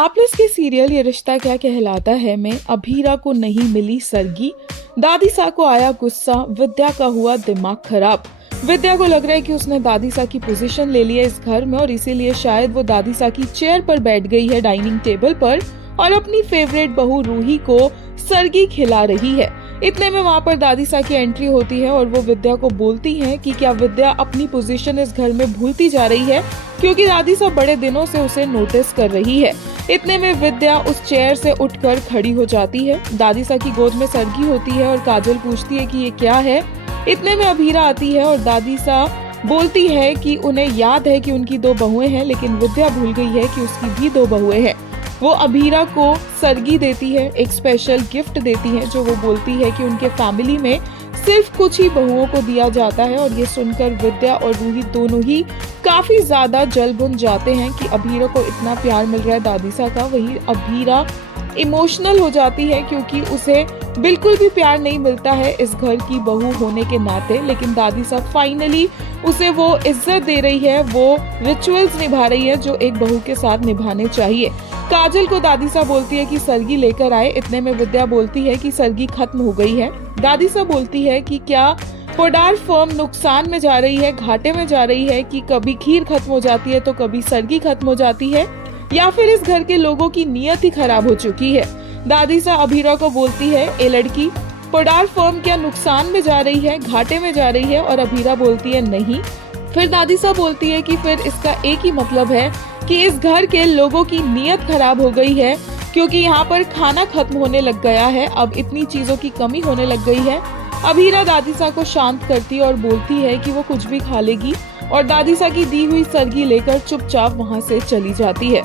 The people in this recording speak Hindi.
आपने के सीरियल ये रिश्ता क्या कहलाता है में अभीरा को नहीं मिली सरगी, दादी सा को आया गुस्सा, विद्या का हुआ दिमाग खराब। विद्या को लग रहा है कि उसने दादी सा की पोजीशन ले ली है इस घर में और इसीलिए शायद वो दादी सा की चेयर पर बैठ गई है डाइनिंग टेबल पर और अपनी फेवरेट बहू रूही को सरगी खिला रही है। इतने में वहाँ पर दादी सा की एंट्री होती है और वो विद्या को बोलती हैं कि क्या विद्या अपनी पोजीशन इस घर में भूलती जा रही है, क्योंकि दादी सा बड़े दिनों से उसे नोटिस कर रही है। इतने में विद्या उस चेयर से उठकर खड़ी हो जाती है। दादी सा की गोद में सरगी होती है और काजल पूछती है कि ये क्या है। इतने में अभीरा आती है और दादी सा बोलती है कि उन्हें याद है कि उनकी 2 बहुएं हैं, लेकिन विद्या भूल गई है कि उसकी भी 2 बहुएं हैं। वो अभीरा को सरगी देती है, एक स्पेशल गिफ्ट देती है जो वो बोलती है कि उनके फैमिली में सिर्फ कुछ ही बहुओं को दिया जाता है। और ये सुनकर विद्या और रूही दोनों ही काफी ज्यादा जल बुन जाते हैं कि अभीरा को इतना प्यार मिल रहा है दादी सा का। वही अभीरा इमोशनल हो जाती है क्योंकि उसे बिल्कुल भी प्यार नहीं मिलता है इस घर की बहू होने के नाते, लेकिन दादी सा फाइनली उसे वो इज्जत दे रही है, वो रिचुअल्स निभा रही है जो एक बहू के साथ निभाने चाहिए। काजल को दादी सा बोलती है कि सरगी लेकर आए। इतने में विद्या बोलती है कि सरगी खत्म हो गई है। दादी सा बोलती है कि क्या पोडार फर्म नुकसान में जा रही है, घाटे में जा रही है, कि कभी खीर खत्म हो जाती है तो कभी सरगी खत्म हो जाती है, या फिर इस घर के लोगों की नीयत ही खराब हो चुकी है। दादी सा अभीरा को बोलती है, ए लड़की, पोडार फर्म क्या नुकसान में जा रही है, घाटे में जा रही है? और अभीरा बोलती है नहीं। फिर दादी सा बोलती है कि फिर इसका एक ही मतलब है कि इस घर के लोगों की नीयत खराब हो गई है, क्योंकि यहाँ पर खाना खत्म होने लग गया है, अब इतनी चीजों की कमी होने लग गई है। अभीरा दादी सा को शांत करती और बोलती है कि वो कुछ भी खा लेगी और दादी सा की दी हुई सरगी लेकर चुपचाप वहाँ से चली जाती है।